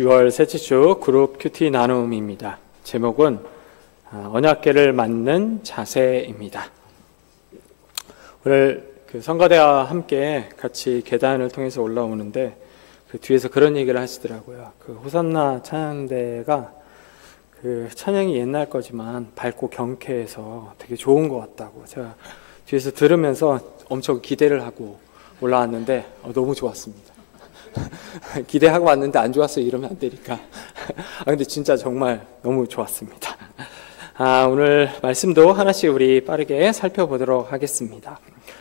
6월 셋째 주 그룹 큐티 나눔입니다. 제목은 언약궤를 맞는 자세입니다. 오늘 성가대와 함께 같이 계단을 통해서 올라오는데 그 뒤에서 그런 얘기를 하시더라고요. 호산나 찬양대가 찬양이 옛날 거지만 밝고 경쾌해서 되게 좋은 것 같다고 제가 뒤에서 들으면서 엄청 기대를 하고 올라왔는데 너무 좋았습니다. 기대하고 왔는데 안 좋았어요 이러면 안 되니까. 근데 진짜 정말 너무 좋았습니다. 오늘 말씀도 하나씩 우리 빠르게 살펴보도록 하겠습니다.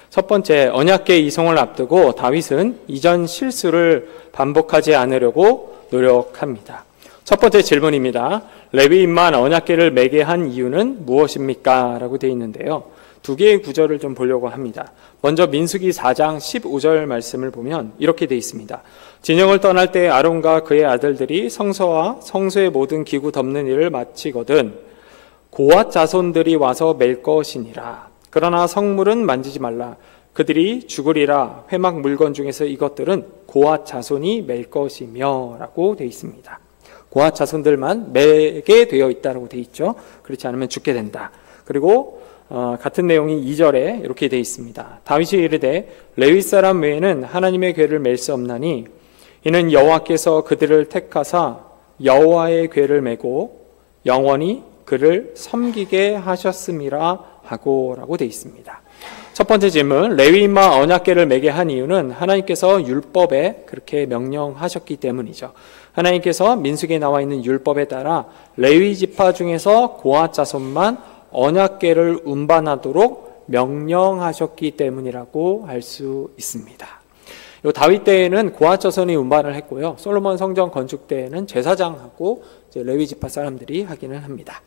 첫 번째, 언약궤 이송을 앞두고 다윗은 이전 실수를 반복하지 않으려고 노력합니다. 첫 번째 질문입니다. 레위인만 언약궤를 매게 한 이유는 무엇입니까? 라고 되어 있는데요. 두 개의 구절을 좀 보려고 합니다. 먼저 민수기 4장 15절 말씀을 보면 이렇게 되어 있습니다. 진영을 떠날 때 아론과 그의 아들들이 성소와 성소의 모든 기구 덮는 일을 마치거든 고앗 자손들이 와서 맬 것이니라. 그러나 성물은 만지지 말라. 그들이 죽으리라. 회막 물건 중에서 이것들은 고앗 자손이 맬 것이며 라고 되어 있습니다. 고앗 자손들만 매게 되어 있다고 되어 있죠. 그렇지 않으면 죽게 된다. 그리고 같은 내용이 2절에 이렇게 되어 있습니다. 다윗이 이르되 레위 사람 외에는 하나님의 궤를 맬 수 없나니 이는 여호와께서 그들을 택하사 여호와의 궤를 메고 영원히 그를 섬기게 하셨음이라 하고 라고 되어 있습니다. 첫 번째 질문, 레위인만 언약궤를 매게 한 이유는 하나님께서 율법에 그렇게 명령하셨기 때문이죠. 하나님께서 민수기에 나와 있는 율법에 따라 레위 지파 중에서 고앗 자손만 언약궤를 운반하도록 명령하셨기 때문이라고 할 수 있습니다. 다윗 때에는 고앗 자손이 운반을 했고요. 솔로몬 성전 건축 때에는 제사장하고 레위 지파 사람들이 하기는 합니다.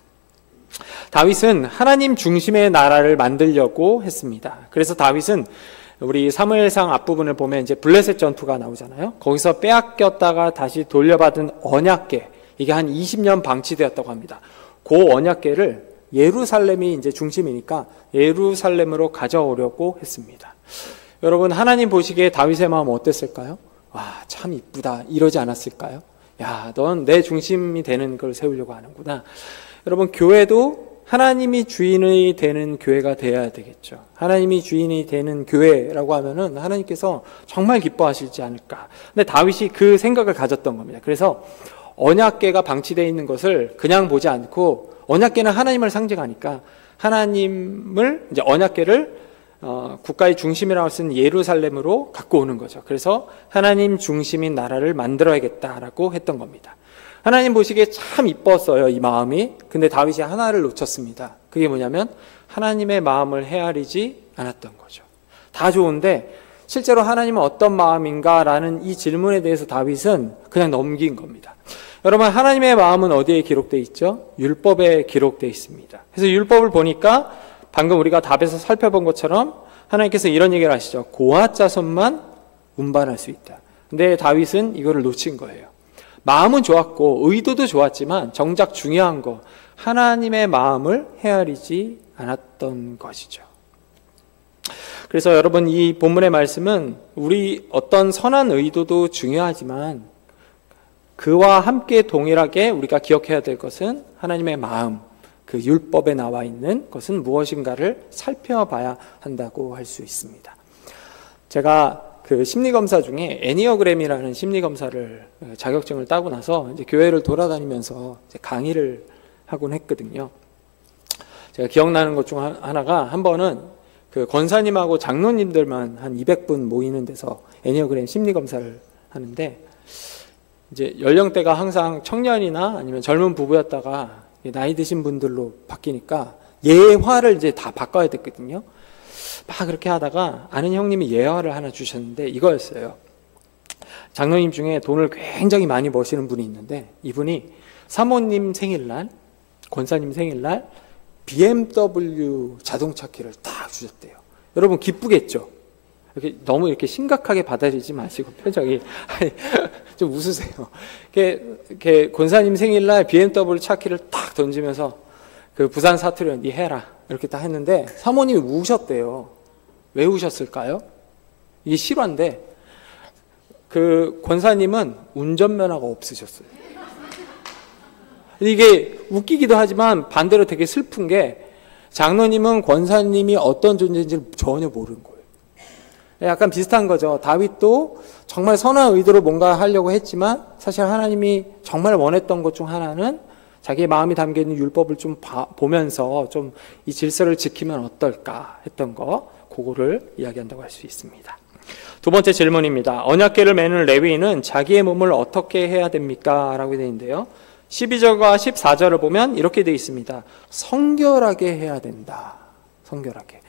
다윗은 하나님 중심의 나라를 만들려고 했습니다. 그래서 다윗은 우리 사무엘상 앞부분을 보면 이제 블레셋 전투가 나오잖아요. 거기서 빼앗겼다가 다시 돌려받은 언약궤, 이게 한 20년 방치되었다고 합니다. 그 언약궤를 예루살렘이 이제 중심이니까 예루살렘으로 가져오려고 했습니다. 여러분, 하나님 보시기에 다윗의 마음 어땠을까요? 와, 참 이쁘다 이러지 않았을까요? 야, 넌 내 중심이 되는 걸 세우려고 하는구나. 여러분, 교회도 하나님이 주인이 되는 교회가 되어야 되겠죠. 하나님이 주인이 되는 교회라고 하면은 하나님께서 정말 기뻐하실지 않을까. 근데 다윗이 그 생각을 가졌던 겁니다. 그래서 언약궤가 방치되어 있는 것을 그냥 보지 않고, 언약궤는 하나님을 상징하니까 하나님을 이제 언약궤를 국가의 중심이라고 쓴 예루살렘으로 갖고 오는 거죠. 그래서 하나님 중심인 나라를 만들어야겠다라고 했던 겁니다. 하나님 보시기에 참 이뻤어요, 이 마음이. 근데 다윗이 하나를 놓쳤습니다. 그게 뭐냐면 하나님의 마음을 헤아리지 않았던 거죠. 다 좋은데 실제로 하나님은 어떤 마음인가라는 이 질문에 대해서 다윗은 그냥 넘긴 겁니다. 여러분, 하나님의 마음은 어디에 기록되어 있죠? 율법에 기록되어 있습니다. 그래서 율법을 보니까 방금 우리가 답에서 살펴본 것처럼 하나님께서 이런 얘기를 하시죠. 고앗 자손만 운반할 수 있다. 근데 다윗은 이거를 놓친 거예요. 마음은 좋았고 의도도 좋았지만 정작 중요한 거, 하나님의 마음을 헤아리지 않았던 것이죠. 그래서 여러분, 이 본문의 말씀은 우리 어떤 선한 의도도 중요하지만 그와 함께 동일하게 우리가 기억해야 될 것은 하나님의 마음, 그 율법에 나와 있는 것은 무엇인가를 살펴봐야 한다고 할 수 있습니다. 제가 그 심리검사 중에 애니어그램이라는 심리검사를 자격증을 따고 나서 이제 교회를 돌아다니면서 이제 강의를 하곤 했거든요. 제가 기억나는 것 중 하나가, 한 번은 그 권사님하고 장로님들만 한 200분 모이는 데서 애니어그램 심리검사를 하는데, 이제 연령대가 항상 청년이나 아니면 젊은 부부였다가 나이 드신 분들로 바뀌니까 예화를 이제 다 바꿔야 됐거든요. 막 그렇게 하다가 아는 형님이 예화를 하나 주셨는데 이거였어요. 장로님 중에 돈을 굉장히 많이 버시는 분이 있는데 이분이 사모님 생일날, 권사님 생일날 BMW 자동차 키를 딱 주셨대요. 여러분, 기쁘겠죠? 너무 이렇게 심각하게 받아들이지 마시고 표정이 좀 웃으세요. 권사님 생일날 BMW 차키를 딱 던지면서 그 부산 사투리로 니 해라 이렇게 딱 했는데 사모님이 우셨대요. 왜 우셨을까요? 이게 실화인데 그 권사님은 운전면허가 없으셨어요. 이게 웃기기도 하지만 반대로 되게 슬픈 게 장로님은 권사님이 어떤 존재인지를 전혀 모르는 거예요. 약간 비슷한 거죠. 다윗도 정말 선한 의도로 뭔가 하려고 했지만 사실 하나님이 정말 원했던 것 중 하나는 자기의 마음이 담겨있는 율법을 좀 보면서 좀 이 질서를 지키면 어떨까 했던 거, 그거를 이야기한다고 할 수 있습니다. 두 번째 질문입니다. 언약궤를 매는 레위인은 자기의 몸을 어떻게 해야 됩니까? 라고 되어 있는데요. 12절과 14절을 보면 이렇게 되어 있습니다. 성결하게 해야 된다. 성결하게.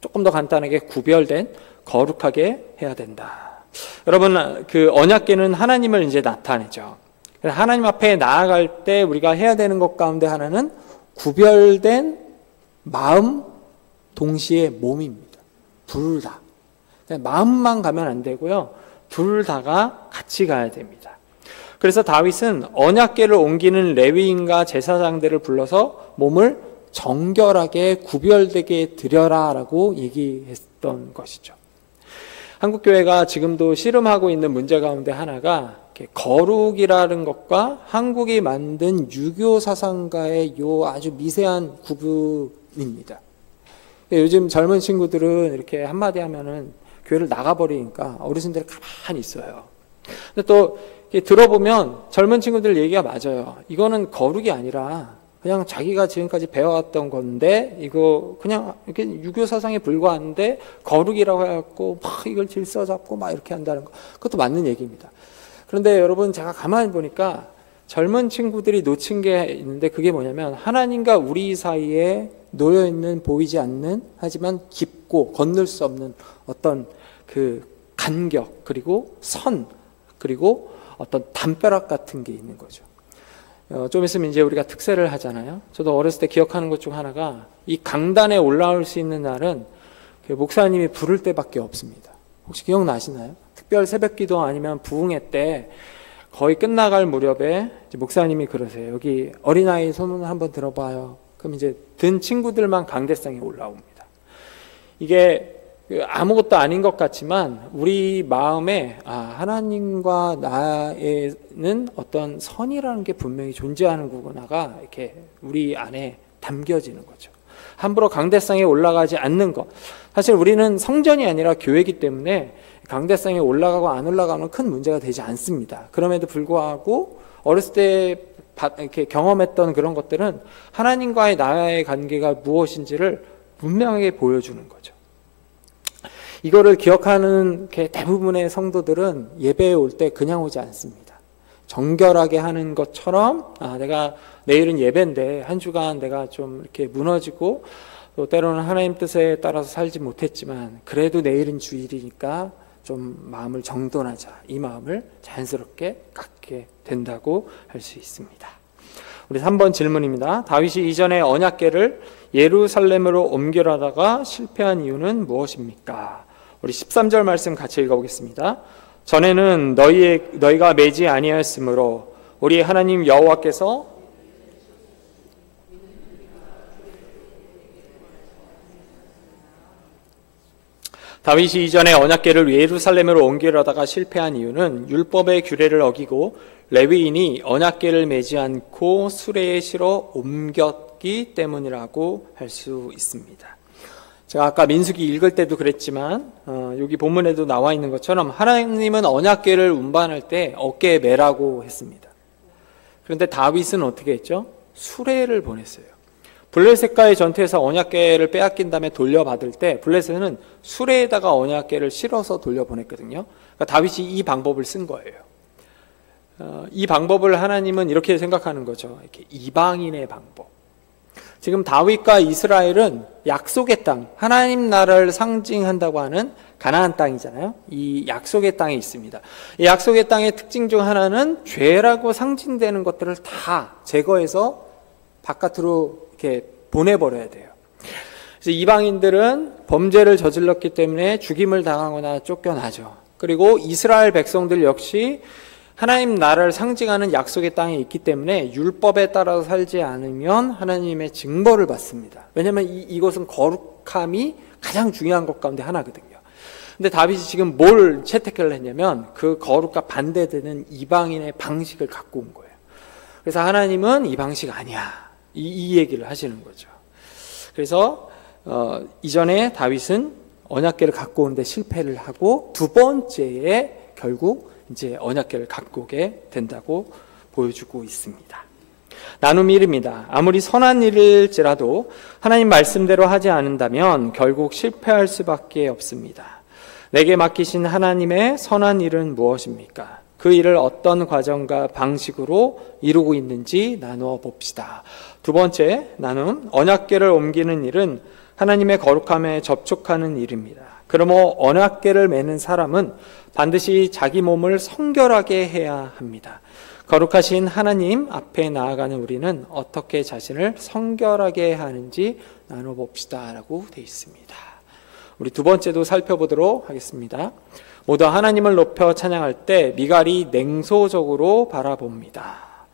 조금 더 간단하게 구별된 거룩하게 해야 된다. 여러분, 그 언약궤는 하나님을 이제 나타내죠. 하나님 앞에 나아갈 때 우리가 해야 되는 것 가운데 하나는 구별된 마음, 동시에 몸입니다. 둘 다. 마음만 가면 안 되고요. 둘 다가 같이 가야 됩니다. 그래서 다윗은 언약궤를 옮기는 레위인과 제사장들을 불러서 몸을 정결하게 구별되게 드려라 라고 얘기했던 것이죠. 한국교회가 지금도 씨름하고 있는 문제 가운데 하나가 거룩이라는 것과 한국이 만든 유교 사상과의 요 아주 미세한 구분입니다. 요즘 젊은 친구들은 이렇게 한마디 하면은 교회를 나가버리니까 어르신들이 가만히 있어요. 근데 또 들어보면 젊은 친구들 얘기가 맞아요. 이거는 거룩이 아니라 그냥 자기가 지금까지 배워왔던 건데 이거 그냥 이렇게 유교 사상에 불과한데 거룩이라고 해갖고 막 이걸 질서 잡고 막 이렇게 한다는 거, 그것도 맞는 얘기입니다. 그런데 여러분, 제가 가만히 보니까 젊은 친구들이 놓친 게 있는데 그게 뭐냐면 하나님과 우리 사이에 놓여있는 보이지 않는 하지만 깊고 건널 수 없는 어떤 그 간격, 그리고 선, 그리고 어떤 담벼락 같은 게 있는 거죠. 좀 있으면 이제 우리가 특세를 하잖아요. 저도 어렸을 때 기억하는 것 중 하나가 이 강단에 올라올 수 있는 날은 그 목사님이 부를 때밖에 없습니다. 혹시 기억나시나요? 특별 새벽기도 아니면 부흥회 때 거의 끝나갈 무렵에 이제 목사님이 그러세요. 여기 어린아이 손을 한번 들어봐요. 그럼 이제 든 친구들만 강대상에 올라옵니다. 이게 아무것도 아닌 것 같지만 우리 마음에 하나님과 나에는 어떤 선이라는 게 분명히 존재하는구나가 이렇게 우리 안에 담겨지는 거죠. 함부로 강대상에 올라가지 않는 것. 사실 우리는 성전이 아니라 교회이기 때문에 강대상에 올라가고 안 올라가면 큰 문제가 되지 않습니다. 그럼에도 불구하고 어렸을 때 이렇게 경험했던 그런 것들은 하나님과의 나의 관계가 무엇인지를 분명하게 보여주는 거죠. 이거를 기억하는 대부분의 성도들은 예배에 올 때 그냥 오지 않습니다. 정결하게 하는 것처럼 내가 내일은 예배인데 한 주간 내가 좀 이렇게 무너지고 또 때로는 하나님 뜻에 따라서 살지 못했지만 그래도 내일은 주일이니까 좀 마음을 정돈하자, 이 마음을 자연스럽게 갖게 된다고 할 수 있습니다. 우리 3번 질문입니다. 다윗이 이전에 언약궤를 예루살렘으로 옮겨라다가 실패한 이유는 무엇입니까? 우리 13절 말씀 같이 읽어보겠습니다. 전에는 너희가 매지 아니하였으므로 우리 하나님 여호와께서 다윗이 이전에 언약궤를 예루살렘으로 옮기려다가 실패한 이유는 율법의 규례를 어기고 레위인이 언약궤를 매지 않고 수레에 실어 옮겼기 때문이라고 할 수 있습니다. 제가 아까 민수기 읽을 때도 그랬지만 여기 본문에도 나와 있는 것처럼 하나님은 언약궤를 운반할 때 어깨에 매라고 했습니다. 그런데 다윗은 어떻게 했죠? 수레를 보냈어요. 블레셋과의 전투에서 언약궤를 빼앗긴 다음에 돌려받을 때 블레셋은 수레에다가 언약궤를 실어서 돌려보냈거든요. 그러니까 다윗이 이 방법을 쓴 거예요. 이 방법을 하나님은 이렇게 생각하는 거죠. 이렇게 이방인의 방법. 지금 다윗과 이스라엘은 약속의 땅, 하나님 나라를 상징한다고 하는 가나안 땅이잖아요. 이 약속의 땅에 있습니다. 이 약속의 땅의 특징 중 하나는 죄라고 상징되는 것들을 다 제거해서 바깥으로 이렇게 보내버려야 돼요. 그래서 이방인들은 범죄를 저질렀기 때문에 죽임을 당하거나 쫓겨나죠. 그리고 이스라엘 백성들 역시 하나님 나라를 상징하는 약속의 땅에 있기 때문에 율법에 따라서 살지 않으면 하나님의 징벌을 받습니다. 왜냐하면 이것은 거룩함이 가장 중요한 것 가운데 하나거든요. 근데 다윗이 지금 뭘 채택을 했냐면 그 거룩과 반대되는 이방인의 방식을 갖고 온 거예요. 그래서 하나님은 이 방식 아니야. 이 얘기를 하시는 거죠. 그래서 이전에 다윗은 언약궤를 갖고 오는데 실패를 하고 두 번째에 결국 이제 언약궤를 갖고 오게 된다고 보여주고 있습니다. 나눔 1입니다. 아무리 선한 일일지라도 하나님 말씀대로 하지 않는다면 결국 실패할 수밖에 없습니다. 내게 맡기신 하나님의 선한 일은 무엇입니까? 그 일을 어떤 과정과 방식으로 이루고 있는지 나누어 봅시다. 두 번째 나눔, 언약궤를 옮기는 일은 하나님의 거룩함에 접촉하는 일입니다. 그러므로 언약궤를 메는 사람은 반드시 자기 몸을 성결하게 해야 합니다. 거룩하신 하나님 앞에 나아가는 우리는 어떻게 자신을 성결하게 하는지 나눠봅시다 라고 되어 있습니다. 우리 두 번째도 살펴보도록 하겠습니다. 모두 하나님을 높여 찬양할 때 미갈이 냉소적으로 바라봅니다.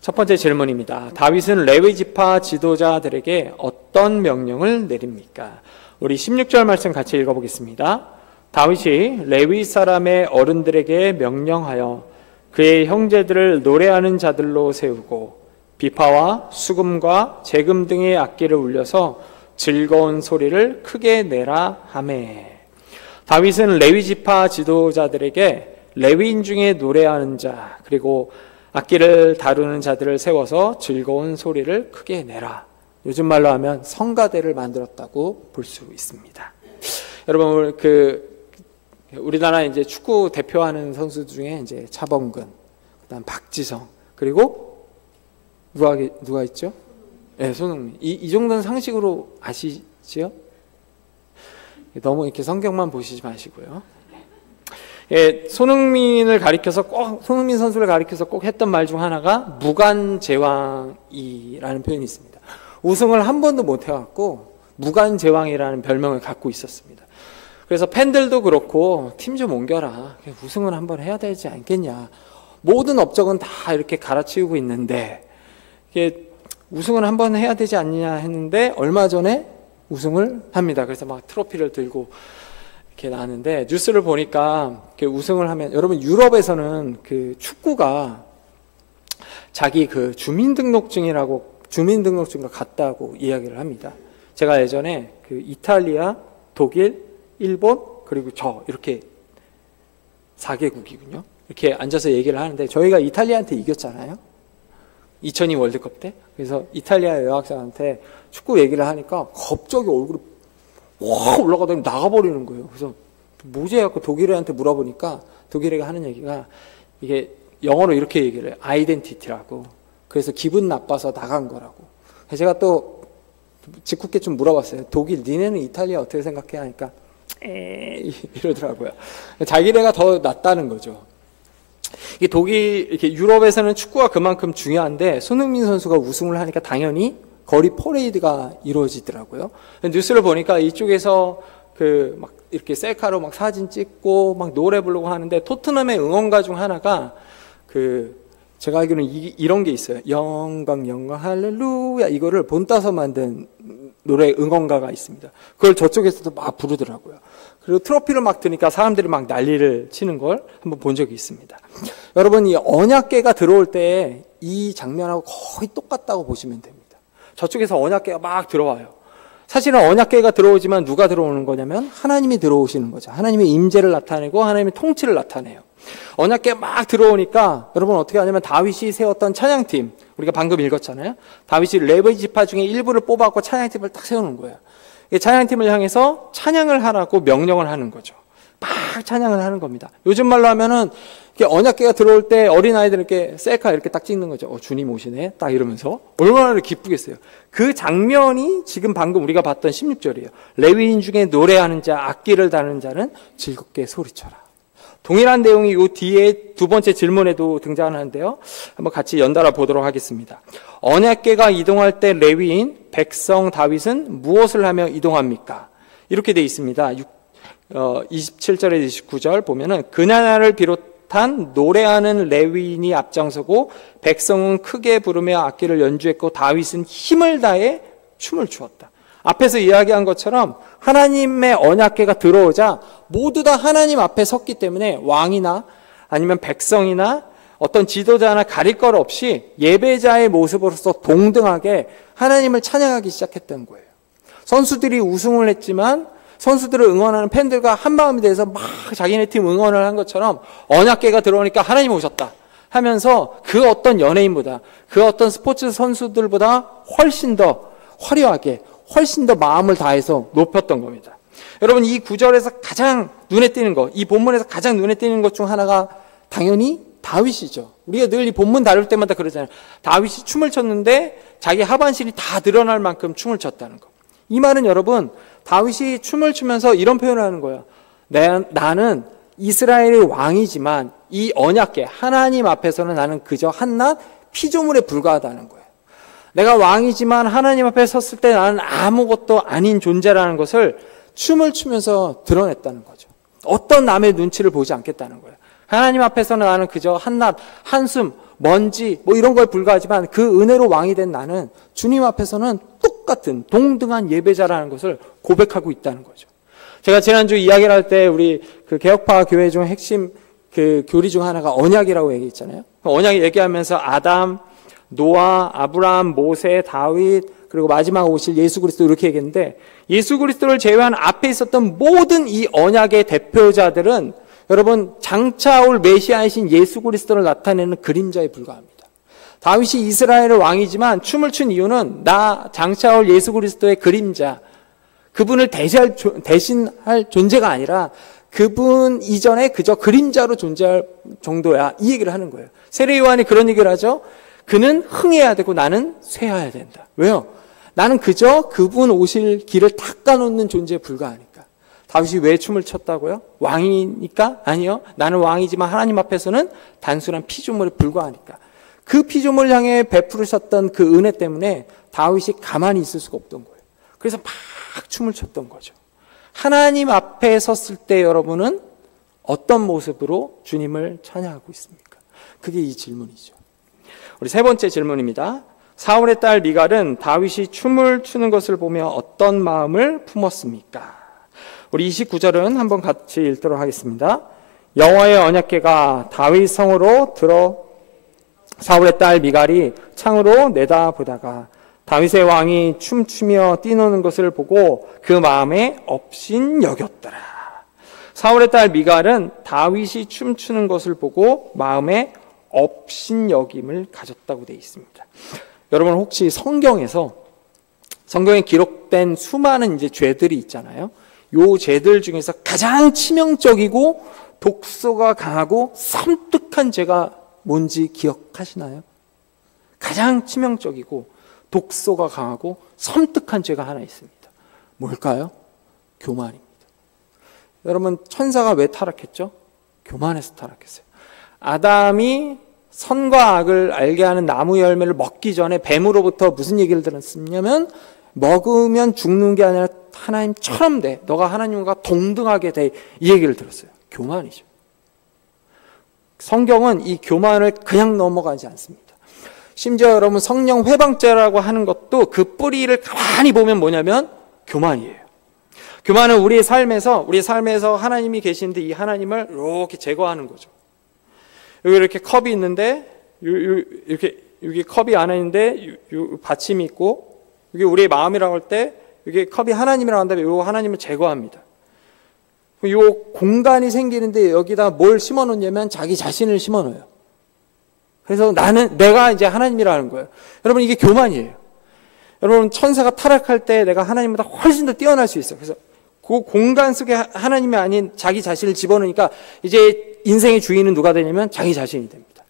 첫 번째 질문입니다. 다윗은 레위 지파 지도자들에게 어떤 명령을 내립니까? 우리 16절 말씀 같이 읽어보겠습니다. 다윗이 레위 사람의 어른들에게 명령하여 그의 형제들을 노래하는 자들로 세우고 비파와 수금과 재금 등의 악기를 울려서 즐거운 소리를 크게 내라 하매. 다윗은 레위 지파 지도자들에게 레위인 중에 노래하는 자 그리고 악기를 다루는 자들을 세워서 즐거운 소리를 크게 내라. 요즘 말로 하면 성가대를 만들었다고 볼 수 있습니다. 여러분 우리나라 이제 축구 대표하는 선수 중에 이제 차범근, 그다음 박지성, 그리고 누가 있죠? 네, 손흥민. 이 정도는 상식으로 아시지요? 너무 이렇게 성경만 보시지 마시고요. 예, 손흥민 선수를 가리켜서 꼭 했던 말 중 하나가 무관제왕이라는 표현이 있습니다. 우승을 한 번도 못 해갖고 무관제왕이라는 별명을 갖고 있었습니다. 그래서 팬들도 그렇고 팀 좀 옮겨라. 우승을 한번 해야 되지 않겠냐. 모든 업적은 다 이렇게 갈아치우고 있는데 이게 우승을 한번 해야 되지 않느냐 했는데 얼마 전에 우승을 합니다. 그래서 막 트로피를 들고 이렇게 나왔는데 뉴스를 보니까 우승을 하면 여러분 유럽에서는 그 축구가 자기 그 주민등록증과 같다고 이야기를 합니다. 제가 예전에 그 이탈리아, 독일, 일본 그리고 저 이렇게 4개국이군요. 이렇게 앉아서 얘기를 하는데 저희가 이탈리아한테 이겼잖아요. 2002 월드컵 때. 그래서 이탈리아 여학생한테 축구 얘기를 하니까 갑자기 얼굴이 확 올라가더니 나가버리는 거예요. 그래서 뭐지? 해갖고 독일애한테 물어보니까 독일애가 하는 얘기가 이게 영어로 이렇게 얘기를 해요. 아이덴티티라고. 그래서 기분 나빠서 나간 거라고. 제가 또 짓궂게 좀 물어봤어요. 독일, 니네는 이탈리아 어떻게 생각해? 하니까 이러더라고요. 자기네가 더 낫다는 거죠. 이게 이렇게 유럽에서는 축구가 그만큼 중요한데 손흥민 선수가 우승을 하니까 당연히 거리 퍼레이드가 이루어지더라고요. 뉴스를 보니까 이쪽에서 막 이렇게 셀카로 막 사진 찍고 막 노래 부르고 하는데 토트넘의 응원가 중 하나가 제가 알기로는 이런 게 있어요. 영광 할렐루야 이거를 본 따서 만든 노래 응원가가 있습니다. 그걸 저쪽에서도 막 부르더라고요. 그리고 트로피를 막 드니까 사람들이 막 난리를 치는 걸 한번 본 적이 있습니다. 여러분 이 언약궤가 들어올 때 이 장면하고 거의 똑같다고 보시면 됩니다. 저쪽에서 언약궤가 막 들어와요. 사실은 언약궤가 들어오지만 누가 들어오는 거냐면 하나님이 들어오시는 거죠. 하나님의 임재를 나타내고 하나님의 통치를 나타내요. 언약궤가 막 들어오니까 여러분 어떻게 하냐면 다윗이 세웠던 찬양팀 우리가 방금 읽었잖아요. 다윗이 레위 지파 중에 일부를 뽑아갖고 찬양팀을 딱 세우는 거예요. 찬양팀을 향해서 찬양을 하라고 명령을 하는 거죠. 막 찬양을 하는 겁니다. 요즘 말로 하면은 언약궤가 들어올 때 어린아이들 이렇게 셀카 이렇게 딱 찍는 거죠. 주님 오시네. 딱 이러면서 얼마나 기쁘겠어요. 그 장면이 지금 방금 우리가 봤던 16절이에요. 레위인 중에 노래하는 자, 악기를 다루는 자는 즐겁게 소리쳐라. 동일한 내용이 이 뒤에 두 번째 질문에도 등장하는데요. 한번 같이 연달아 보도록 하겠습니다. 언약궤가 이동할 때 레위인 백성 다윗은 무엇을 하며 이동합니까? 이렇게 돼 있습니다. 27절에 29절 보면은 그날을 비롯한 노래하는 레위인이 앞장서고 백성은 크게 부르며 악기를 연주했고 다윗은 힘을 다해 춤을 추었다. 앞에서 이야기한 것처럼 하나님의 언약궤가 들어오자 모두 다 하나님 앞에 섰기 때문에 왕이나 아니면 백성이나 어떤 지도자나 가릴 것 없이 예배자의 모습으로서 동등하게 하나님을 찬양하기 시작했던 거예요. 선수들이 우승을 했지만 선수들을 응원하는 팬들과 한마음이 돼서 막 자기네 팀 응원을 한 것처럼 언약궤가 들어오니까 하나님 오셨다 하면서 그 어떤 연예인보다, 그 어떤 스포츠 선수들보다 훨씬 더 화려하게, 훨씬 더 마음을 다해서 높였던 겁니다. 여러분, 이 구절에서 가장 눈에 띄는 것, 이 본문에서 가장 눈에 띄는 것 중 하나가 당연히 다윗이죠. 우리가 늘 이 본문 다룰 때마다 그러잖아요. 다윗이 춤을 췄는데 자기 하반신이 다 드러날 만큼 춤을 췄다는 거. 이 말은 여러분, 다윗이 춤을 추면서 이런 표현을 하는 거예요. 나는 이스라엘의 왕이지만 이 언약궤, 하나님 앞에서는 나는 그저 한낱 피조물에 불과하다는 거예요. 내가 왕이지만 하나님 앞에 섰을 때 나는 아무것도 아닌 존재라는 것을 춤을 추면서 드러냈다는 거죠. 어떤 남의 눈치를 보지 않겠다는 거예요. 하나님 앞에서는 나는 그저 한낱, 한숨, 먼지 뭐 이런 거에 불과하지만 그 은혜로 왕이 된 나는 주님 앞에서는 똑같은 동등한 예배자라는 것을 고백하고 있다는 거죠. 제가 지난주 이야기를 할 때 우리 그 개혁파 교회 중 핵심 그 교리 중 하나가 언약이라고 얘기했잖아요. 언약 얘기하면서 아담, 노아, 아브라함, 모세, 다윗, 그리고 마지막 오실 예수 그리스도 이렇게 얘기했는데, 예수 그리스도를 제외한 앞에 있었던 모든 이 언약의 대표자들은 여러분 장차 올 메시아이신 예수 그리스도를 나타내는 그림자에 불과합니다. 다윗이 이스라엘의 왕이지만 춤을 춘 이유는 나 장차 올 예수 그리스도의 그림자, 그분을 대신할 존재가 아니라 그분 이전에 그저 그림자로 존재할 정도야, 이 얘기를 하는 거예요. 세례 요한이 그런 얘기를 하죠. 그는 흥해야 되고 나는 쇠해야 된다. 왜요? 나는 그저 그분 오실 길을 닦아놓는 존재에 불과하니까. 다윗이 왜 춤을 췄다고요? 왕이니까? 아니요. 나는 왕이지만 하나님 앞에서는 단순한 피조물에 불과하니까. 그 피조물을 향해 베푸르셨던 그 은혜 때문에 다윗이 가만히 있을 수가 없던 거예요. 그래서 막 춤을 췄던 거죠. 하나님 앞에 섰을 때 여러분은 어떤 모습으로 주님을 찬양하고 있습니까? 그게 이 질문이죠. 우리 세 번째 질문입니다. 사울의 딸 미갈은 다윗이 춤을 추는 것을 보며 어떤 마음을 품었습니까? 우리 29절은 한번 같이 읽도록 하겠습니다. 여호와의 언약궤가 다윗 성으로 들어 사울의 딸 미갈이 창으로 내다보다가 다윗의 왕이 춤추며 뛰노는 것을 보고 그 마음에 업신 여겼더라. 사울의 딸 미갈은 다윗이 춤추는 것을 보고 마음에 업신 여김을 가졌다고 되어 있습니다. 여러분 혹시 성경에 기록된 수많은 이제 죄들이 있잖아요. 요 죄들 중에서 가장 치명적이고 독소가 강하고 섬뜩한 죄가 뭔지 기억하시나요? 가장 치명적이고 독소가 강하고 섬뜩한 죄가 하나 있습니다. 뭘까요? 교만입니다. 여러분 천사가 왜 타락했죠? 교만해서 타락했어요. 아담이 선과 악을 알게 하는 나무 열매를 먹기 전에 뱀으로부터 무슨 얘기를 들었냐면 먹으면 죽는 게 아니라 하나님처럼 돼. 너가 하나님과 동등하게 돼. 이 얘기를 들었어요. 교만이죠. 성경은 이 교만을 그냥 넘어가지 않습니다. 심지어 여러분 성령 회방죄라고 하는 것도 그 뿌리를 가만히 보면 뭐냐면 교만이에요. 교만은 우리의 삶에서 하나님이 계시는데 이 하나님을 이렇게 제거하는 거죠. 여기 이렇게 컵이 있는데 이렇게 여기 컵이 안에 있는데 받침이 있고 이게 우리의 마음이라고 할 때 이게 컵이 하나님이라고 한다면 이 하나님을 제거합니다. 이 공간이 생기는데 여기다 뭘 심어 놓냐면 자기 자신을 심어 놓아요. 그래서 내가 이제 하나님이라는 거예요. 여러분 이게 교만이에요. 여러분 천사가 타락할 때 내가 하나님보다 훨씬 더 뛰어날 수 있어요. 그래서 그 공간 속에 하나님이 아닌 자기 자신을 집어넣으니까 이제 인생의 주인은 누가 되냐면 자기 자신이 됩니다.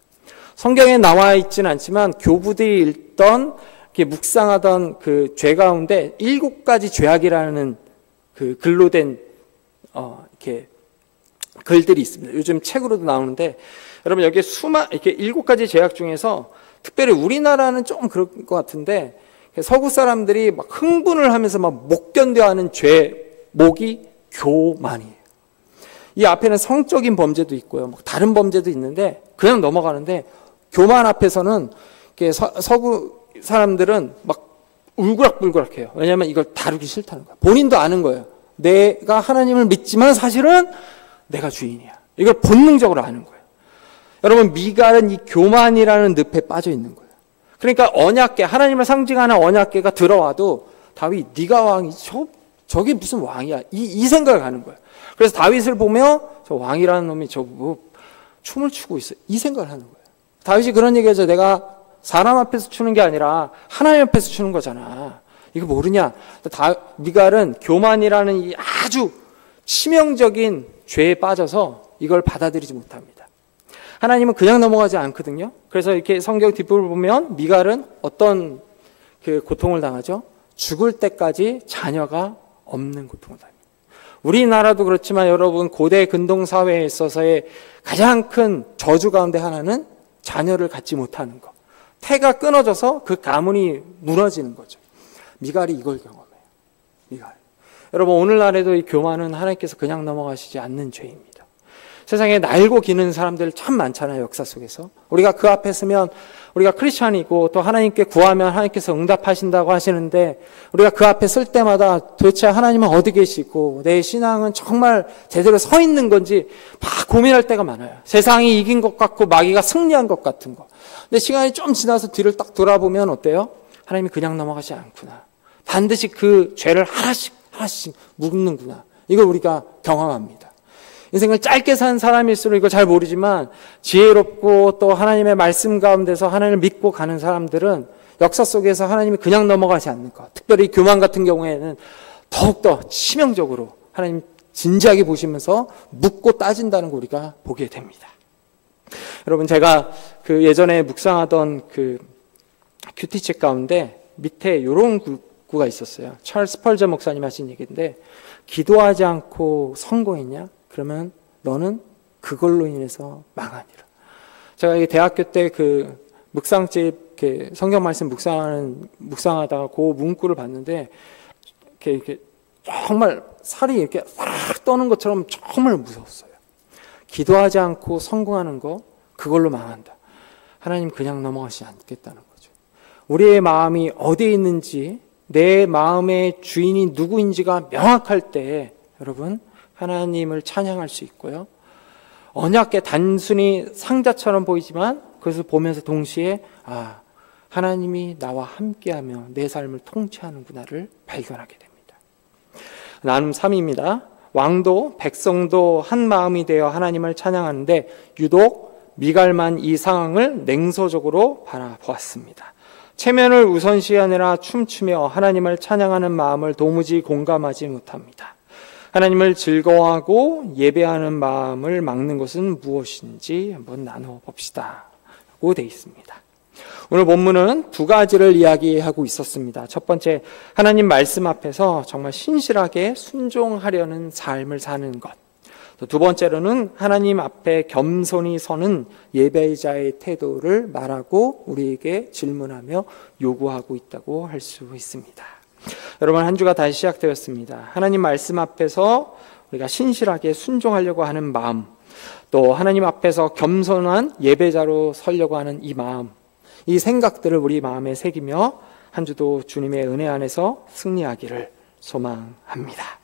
성경에 나와 있지는 않지만 교부들이 읽던 묵상하던 그 죄 가운데 7가지 죄악이라는 그 글로 된 이렇게 글들이 있습니다. 요즘 책으로도 나오는데 여러분 여기에 이렇게 7가지 죄악 중에서 특별히 우리나라는 좀 그럴 것 같은데 서구 사람들이 막 흥분을 하면서 막 못 견뎌하는 죄목이 교만이에요. 이 앞에는 성적인 범죄도 있고요. 막 다른 범죄도 있는데 그냥 넘어가는데 교만 앞에서는 서구 사람들은 막 울그락불그락해요. 왜냐하면 이걸 다루기 싫다는 거예요. 본인도 아는 거예요. 내가 하나님을 믿지만 사실은 내가 주인이야. 이걸 본능적으로 아는 거예요. 여러분, 미갈은 이 교만이라는 늪에 빠져 있는 거예요. 그러니까 언약궤, 하나님을 상징하는 언약궤가 들어와도 다윗, 네가 왕이 저게 무슨 왕이야? 이 생각을 하는 거예요. 그래서 다윗을 보며 저 왕이라는 놈이 춤을 추고 있어. 이 생각을 하는 거예요. 다윗이 그런 얘기하죠. 내가 사람 앞에서 추는 게 아니라 하나님 앞에서 추는 거잖아. 이거 모르냐? 미갈은 교만이라는 이 아주 치명적인 죄에 빠져서 이걸 받아들이지 못합니다. 하나님은 그냥 넘어가지 않거든요. 그래서 이렇게 성경 뒷부분을 보면 미갈은 어떤 그 고통을 당하죠? 죽을 때까지 자녀가 없는 고통을 당합니다. 우리나라도 그렇지만 여러분, 고대 근동 사회에 있어서의 가장 큰 저주 가운데 하나는 자녀를 갖지 못하는 것. 태가 끊어져서 그 가문이 무너지는 거죠. 미갈이 이걸 경험해요. 미갈. 여러분, 오늘날에도 이 교만은 하나님께서 그냥 넘어가시지 않는 죄입니다. 세상에 날고 기는 사람들 참 많잖아요. 역사 속에서. 우리가 그 앞에 서면 우리가 크리스찬이고 또 하나님께 구하면 하나님께서 응답하신다고 하시는데, 우리가 그 앞에 설 때마다 도대체 하나님은 어디 계시고 내 신앙은 정말 제대로 서 있는 건지 막 고민할 때가 많아요. 세상이 이긴 것 같고 마귀가 승리한 것 같은 거. 근데 시간이 좀 지나서 뒤를 딱 돌아보면 어때요? 하나님이 그냥 넘어가지 않구나. 반드시 그 죄를 하나씩 묻는구나. 이걸 우리가 경험합니다. 인생을 짧게 산 사람일수록 이걸 잘 모르지만 지혜롭고 또 하나님의 말씀 가운데서 하나님을 믿고 가는 사람들은 역사 속에서 하나님이 그냥 넘어가지 않는 것. 특별히 교만 같은 경우에는 더욱더 치명적으로 하나님 진지하게 보시면서 묻고 따진다는 거 우리가 보게 됩니다. 여러분, 제가 그 예전에 묵상하던 그 큐티책 가운데 밑에 이런 구가 있었어요. 찰스 스펄저 목사님 하신 얘기인데, 기도하지 않고 성공했냐? 그러면 너는 그걸로 인해서 망하니라. 제가 이 대학교 때 그 묵상집 성경 말씀 묵상하다가 그 문구를 봤는데, 이렇게 정말 살이 이렇게 싹 떠는 것처럼 정말 무서웠어요. 기도하지 않고 성공하는 거, 그걸로 망한다. 하나님 그냥 넘어가시지 않겠다는 거죠. 우리의 마음이 어디에 있는지, 내 마음의 주인이 누구인지가 명확할 때 여러분, 하나님을 찬양할 수 있고요. 언약궤 단순히 상자처럼 보이지만 그것을 보면서 동시에 하나님이 나와 함께하며 내 삶을 통치하는구나를 발견하게 됩니다. 나눔 3입니다. 왕도 백성도 한 마음이 되어 하나님을 찬양하는데 유독 미갈만 이 상황을 냉소적으로 바라보았습니다. 체면을 우선시하느라 춤추며 하나님을 찬양하는 마음을 도무지 공감하지 못합니다. 하나님을 즐거워하고 예배하는 마음을 막는 것은 무엇인지 한번 나눠봅시다 라고 되어 있습니다. 오늘 본문은 두 가지를 이야기하고 있었습니다. 첫 번째, 하나님 말씀 앞에서 정말 신실하게 순종하려는 삶을 사는 것. 또 두 번째로는 하나님 앞에 겸손히 서는 예배자의 태도를 말하고 우리에게 질문하며 요구하고 있다고 할 수 있습니다. 여러분, 한 주가 다시 시작되었습니다. 하나님 말씀 앞에서 우리가 신실하게 순종하려고 하는 마음, 또 하나님 앞에서 겸손한 예배자로 서려고 하는 이 마음, 이 생각들을 우리 마음에 새기며 한 주도 주님의 은혜 안에서 승리하기를 소망합니다.